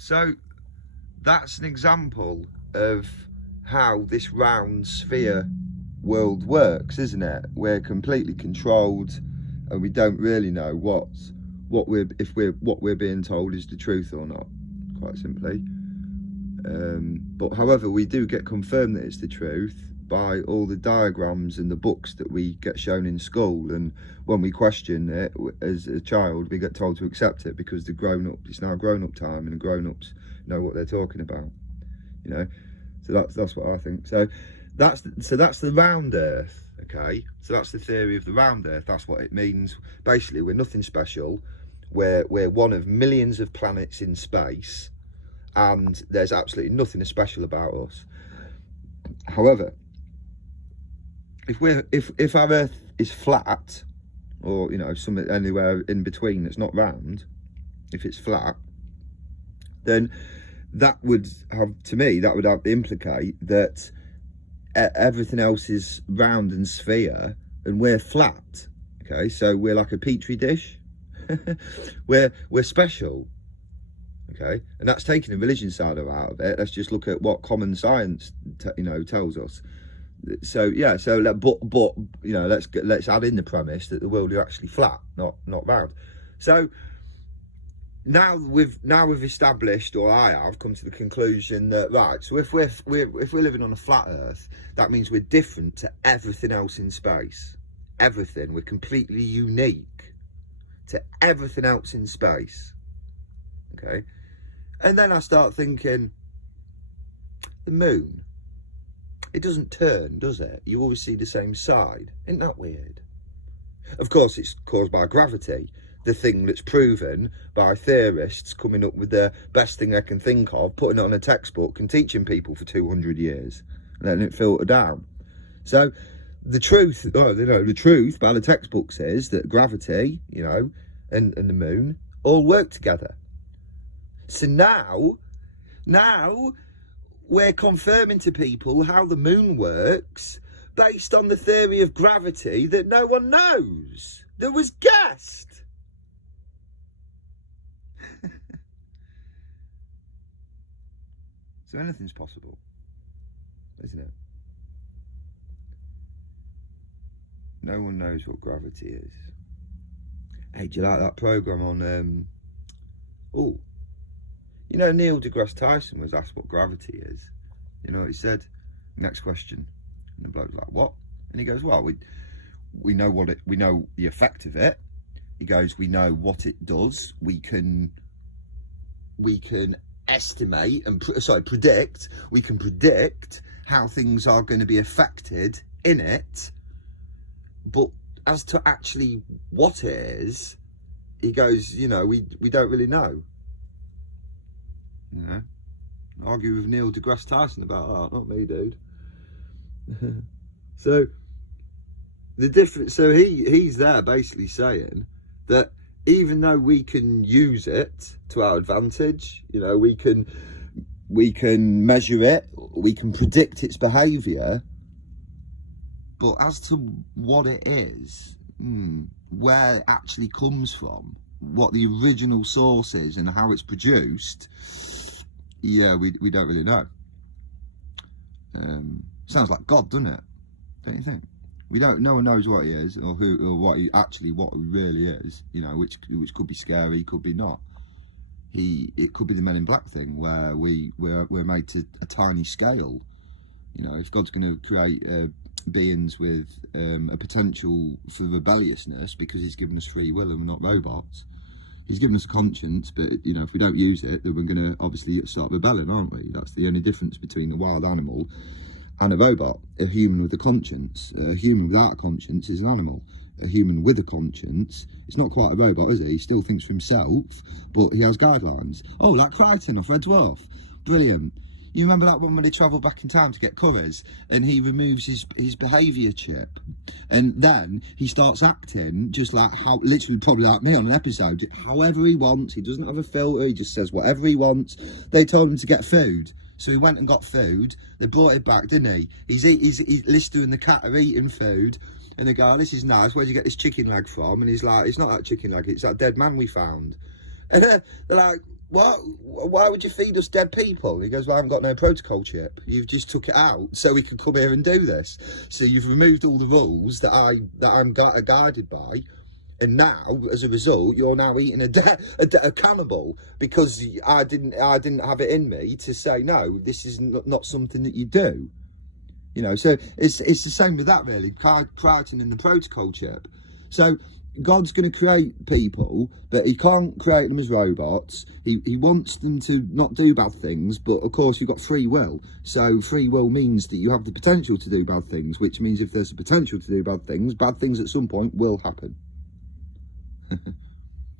So that's an example of how this round sphere world works, isn't it? We're completely controlled, and we don't really know what we're being told is the truth or not, quite simply. But however, we do get confirmed that it's the truth by all the diagrams and the books that we get shown in school, and when we question it as a child, we get told to accept it because it's now grown-up time, and the grown-ups know what they're talking about, you know. So that's what I think. So that's the round Earth. Okay, so that's the theory of the round Earth. That's what it means. Basically, we're nothing special. We're one of millions of planets in space, and there's absolutely nothing special about us. However, if our Earth is flat, or, you know, something anywhere in between that's not round, if it's flat, then that would implicate that everything else is round and sphere, and we're flat. Okay, so we're like a petri dish. we're special. Okay, and that's taking the religion side out of it. Let's just look at what common science tells us. So yeah, but you know, let's add in the premise that the world is actually flat, not round. So now we've established, or I have come to the conclusion that, right, so if we're living on a flat Earth, that means we're different to everything else in space. Everything. We're completely unique to everything else in space. Okay, and then I start thinking, the moon, it doesn't turn, does it? You always see the same side. Isn't that weird? Of course, it's caused by gravity, the thing that's proven by theorists coming up with the best thing they can think of, putting it on a textbook and teaching people for 200 years, and letting it filter down. So the truth by the textbook says that gravity, you know, and the moon all work together. So now we're confirming to people how the moon works based on the theory of gravity that no one knows, that was guessed. So anything's possible, isn't it? No one knows what gravity is. Hey, do you like that programme on you know, Neil deGrasse Tyson was asked what gravity is. You know what he said? Next question. And the bloke's like, what? And he goes, well, we know we know the effect of it. He goes, we know what it does. We can estimate and predict. We can predict how things are going to be affected in it. But as to actually what it is, he goes, you know, we don't really know. You know, argue with Neil deGrasse Tyson about that, not me, dude. So the difference, so he's there basically saying that even though we can use it to our advantage, you know, we can measure it, we can predict its behaviour, but as to what it is, where it actually comes from, what the original source is and how it's produced, yeah, we don't really know. Sounds like God, doesn't it? Don't you think? No one knows what he is, or what he really is, you know, which could be scary, could be not. It could be the Men in Black thing, where we're made to a tiny scale. You know, if God's going to create beings with a potential for rebelliousness because he's given us free will and we're not robots, he's given us a conscience, but, you know, if we don't use it, then we're going to obviously start rebelling, aren't we? That's the only difference between a wild animal and a robot. A human with a conscience. A human without a conscience is an animal. A human with a conscience, it's not quite a robot, is he? He still thinks for himself, but he has guidelines. Oh, like Crichton off Red Dwarf. Brilliant. You remember that one when they travel back in time to get curries and he removes his behaviour chip, and then he starts acting just like literally probably like me on an episode, however he wants. He doesn't have a filter, he just says whatever he wants. They told him to get food, so he went and got food. They brought it back, didn't he? Lister and the cat are eating food, and they go, oh, this is nice, where'd you get this chicken leg from? And he's like, it's not that chicken leg, it's that dead man we found. And they're like, Why would you feed us dead people? He goes, well, I haven't got no protocol chip. You've just took it out so we can come here and do this. So you've removed all the rules that I'm guided by, and now, as a result, you're now eating a cannibal because I didn't have it in me to say no. This is not something that you do. You know, so it's the same with that really. Crichton and the protocol chip. So God's going to create people, but he can't create them as robots. He wants them to not do bad things, but of course you've got free will. So free will means that you have the potential to do bad things, which means if there's a potential to do bad things at some point will happen.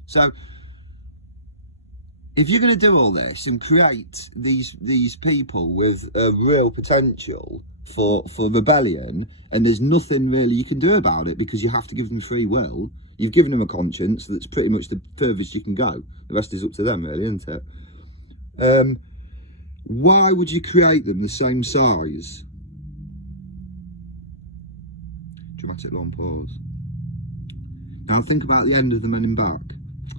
So if you're going to do all this and create these people with a real potential for rebellion, and there's nothing really you can do about it because you have to give them free will. You've given them a conscience that's pretty much the furthest you can go. The rest is up to them really, isn't it? Why would you create them the same size? Dramatic long pause. Now think about the end of the Men in Black.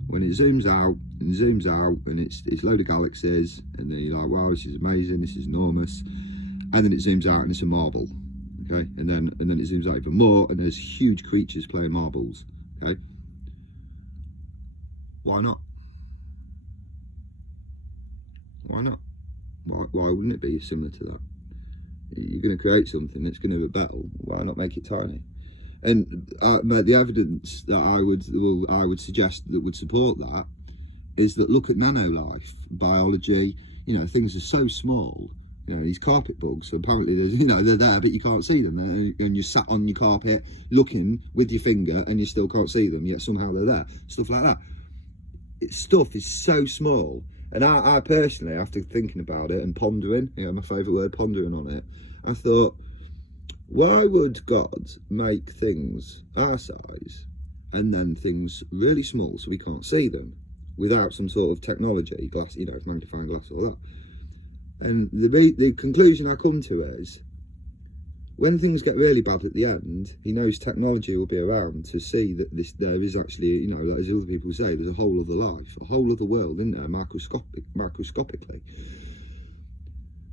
When it zooms out and it's a load of galaxies, and then you're like, wow, this is amazing, this is enormous. And then it zooms out and it's a marble, okay? And then it zooms out even more and there's huge creatures playing marbles, okay? Why not? Why not? Why wouldn't it be similar to that? You're going to create something that's going to rebel. Why not make it tiny? And the evidence that I would suggest that would support that is that look at nanolife, biology. You know, things are so small. You know, these carpet bugs, apparently there's, you know, they're there but you can't see them, and you're sat on your carpet looking with your finger and you still can't see them, yet somehow they're there. Stuff like that. Stuff is so small, and I personally, after thinking about it and pondering, you know, my favourite word, pondering on it, I thought, why would God make things our size and then things really small so we can't see them without some sort of technology, glass, you know, magnifying glass, all that? And the conclusion I come to is, when things get really bad at the end, he knows technology will be around to see that there is actually, you know, as other people say, there's a whole other life, a whole other world, isn't there, microscopically.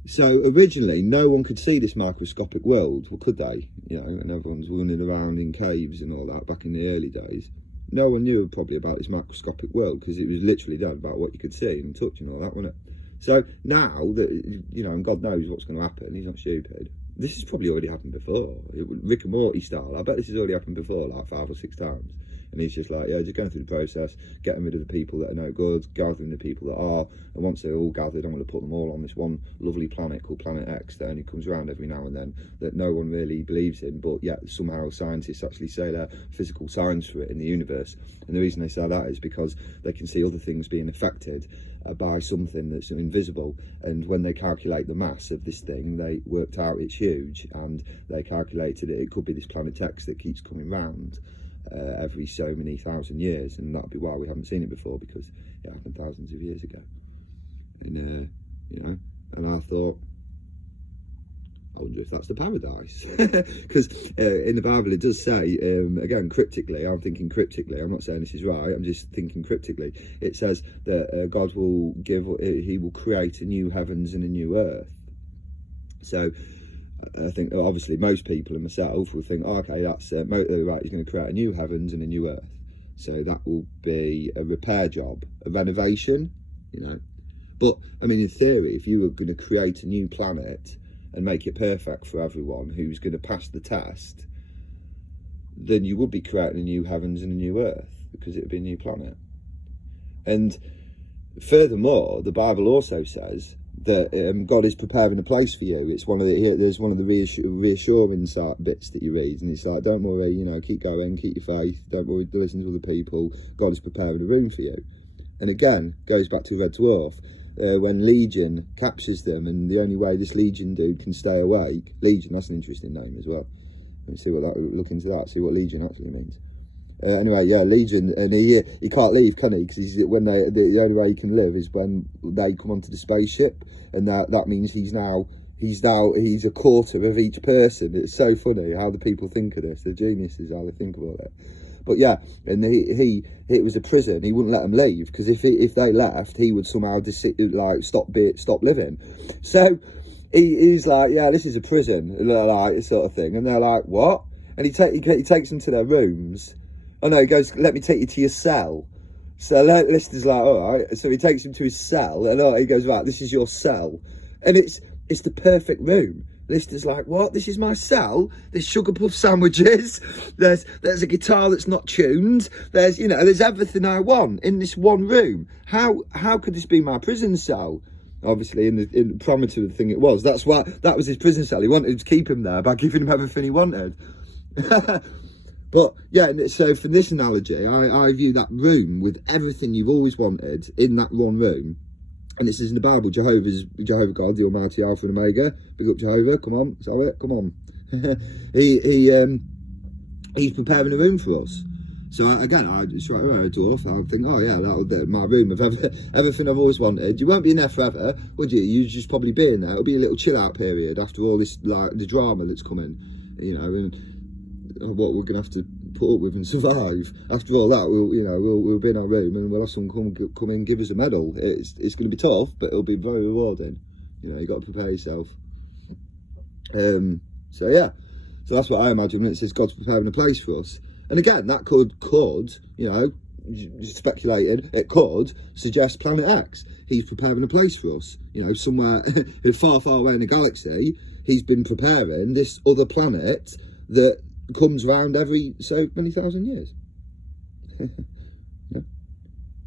So originally, no one could see this microscopic world, well, could they? You know, and everyone's running around in caves and all that back in the early days. No one knew probably about this microscopic world because it was literally done about what you could see and touch and all that, wasn't it? So now that, you know, and God knows what's going to happen, he's not stupid. This has probably already happened before. Rick and Morty style, I bet this has already happened before, like 5 or 6 times. And he's just like, yeah, just going through the process, getting rid of the people that are no good, gathering the people that are, and once they're all gathered, I'm going to put them all on this one lovely planet called Planet X that only comes around every now and then, that no one really believes in, but yet somehow scientists actually say they're physical signs for it in the universe. And the reason they say that is because they can see other things being affected by something that's invisible, and when they calculate the mass of this thing, they worked out it's huge, and they calculated it could be this Planet X that keeps coming round every so many thousand years, and that'd be why we haven't seen it before, because it happened thousands of years ago. And you know, and I thought, I wonder if that's the paradise, because in the Bible it does say, again cryptically, I'm thinking cryptically, I'm not saying this is right, I'm just thinking cryptically, it says that God will he will create a new heavens and a new earth. So I think obviously most people and myself will think, oh, okay, that's right, he's going to create a new heavens and a new earth. So that will be a repair job, a renovation, you know. But I mean, in theory, if you were going to create a new planet and make it perfect for everyone who's going to pass the test, then you would be creating a new heavens and a new earth, because it would be a new planet. And furthermore, the Bible also says that God is preparing a place for you. It's there's one of the reassuring bits that you read, and it's like, don't worry, you know, keep going, keep your faith, don't worry, listen to other people, God is preparing a room for you. And again, goes back to Red Dwarf, when Legion captures them, and the only way this Legion dude can stay awake, Legion, that's an interesting name as well, let's see what that, look into that, see what Legion actually means. Anyway, yeah, Legion, and he can't leave, can he? Because the only way he can live is when they come onto the spaceship, and that means he's a quarter of each person. It's so funny how the people think of this. They're geniuses how they think about it. But yeah, and it was a prison. He wouldn't let them leave, because if they left, he would somehow stop living. So he's like, yeah, this is a prison, like sort of thing. And they're like, what? And he takes them to their rooms. Oh no, he goes, let me take you to your cell. So Lister's like, all right. So he takes him to his cell, and he goes, right, this is your cell, and it's the perfect room. Lister's like, what? This is my cell? There's sugar puff sandwiches. There's a guitar that's not tuned. There's everything I want in this one room. How could this be my prison cell? Obviously, in the parameter of the thing it was. That was his prison cell. He wanted to keep him there by giving him everything he wanted. But yeah, so for this analogy, I view that room with everything you've always wanted in that one room. And this is in the Bible. Jehovah God, the Almighty Alpha and Omega. Big up Jehovah. Come on, so it. Come on. He's preparing a room for us. So I straight away a dwarf. I think, oh yeah, that'll be my room of everything I've always wanted. You won't be in there forever, would you? You just probably be in there. It'll be a little chill out period after all this, like the drama that's coming, and what we're gonna have to put up with and survive. After all that, we'll be in our room and we'll have someone come in and give us a medal. It's going to be tough, but it'll be very rewarding. You got to prepare yourself. So yeah, so that's what I imagine when it says God's preparing a place for us. And again, that could speculating, it could suggest Planet X. He's preparing a place for us. Somewhere far, far away in the galaxy, he's been preparing this other planet that comes round every so many thousand years. Yeah.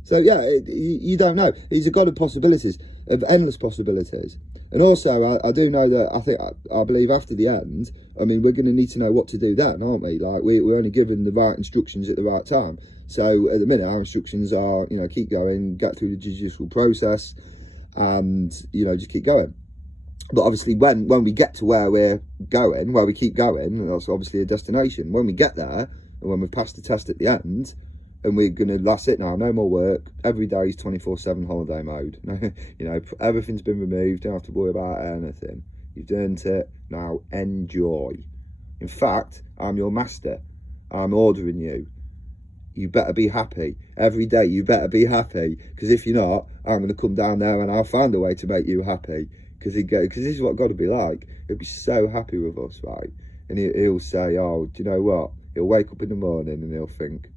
So yeah, you don't know. He's a God of possibilities, of endless possibilities. And also, I do know that I believe after the end, we're going to need to know what to do then, aren't we? Like we're only given the right instructions at the right time. So at the minute, our instructions are, keep going, get through the judicial process, and just keep going. But obviously, when we get to where we're going, where we keep going, that's obviously a destination. When we get there, and when we've passed the test at the end, and we're going to, that's it now, no more work. Every day is 24/7 holiday mode. Everything's been removed. Don't have to worry about anything. You've earned it. Now enjoy. In fact, I'm your master. I'm ordering you. You better be happy. Every day, you better be happy. Because if you're not, I'm going to come down there and I'll find a way to make you happy. Because this is what God will be like. He'll be so happy with us, right? And he'll say, oh, do you know what? He'll wake up in the morning and he'll think,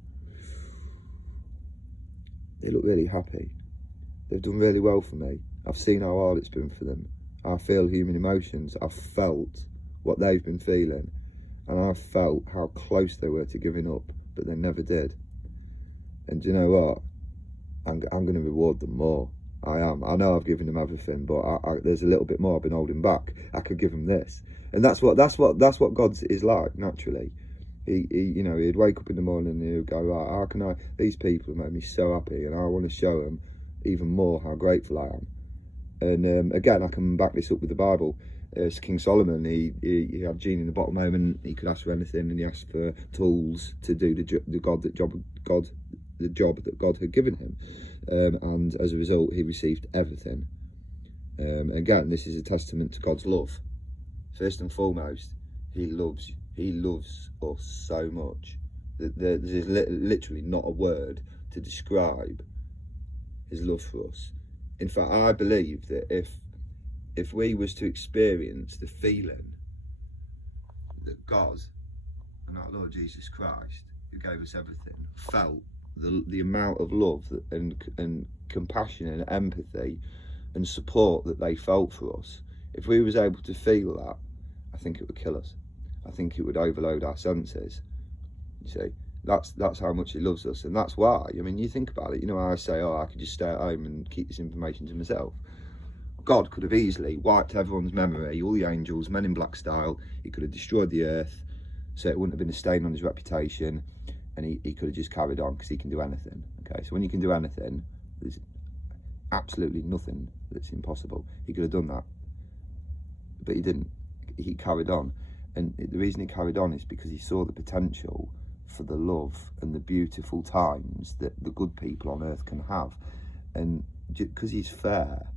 they look really happy. They've done really well for me. I've seen how hard it's been for them. I feel human emotions. I've felt what they've been feeling. And I've felt how close they were to giving up, but they never did. And do you know what? I'm going to reward them more. I am. I know I've given them everything, but there's a little bit more I've been holding back. I could give them this, and that's what God is like naturally. He'd wake up in the morning and he'd go, right, how can I? These people have made me so happy, and I want to show them even more how grateful I am. And again, I can back this up with the Bible. King Solomon, he had genie in the bottle moment. He could ask for anything, and he asked for tools to do the job that God had given him. And as a result, he received everything. Again, this is a testament to God's love. First and foremost, he loves us so much that there's literally not a word to describe his love for us. In fact, I believe that if we was to experience the feeling that God and our Lord Jesus Christ, who gave us everything, felt the amount of love and compassion and empathy and support that they felt for us, if we was able to feel that, I think it would kill us. I think it would overload our senses. You see, that's how much he loves us, and that's why. You think about it. I say, oh, I could just stay at home and keep this information to myself. God could have easily wiped everyone's memory, all the angels, Men in Black style. He could have destroyed the earth, so it wouldn't have been a stain on his reputation. And he could have just carried on, because he can do anything. Okay, so when you can do anything, there's absolutely nothing that's impossible. He could have done that, but he didn't. He carried on, and the reason he carried on is because he saw the potential for the love and the beautiful times that the good people on earth can have. And because he's fair,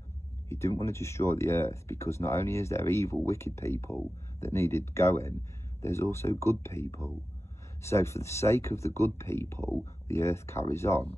he didn't want to destroy the earth, because not only is there evil, wicked people that needed going, there's also good people. So for the sake of the good people, the earth carries on.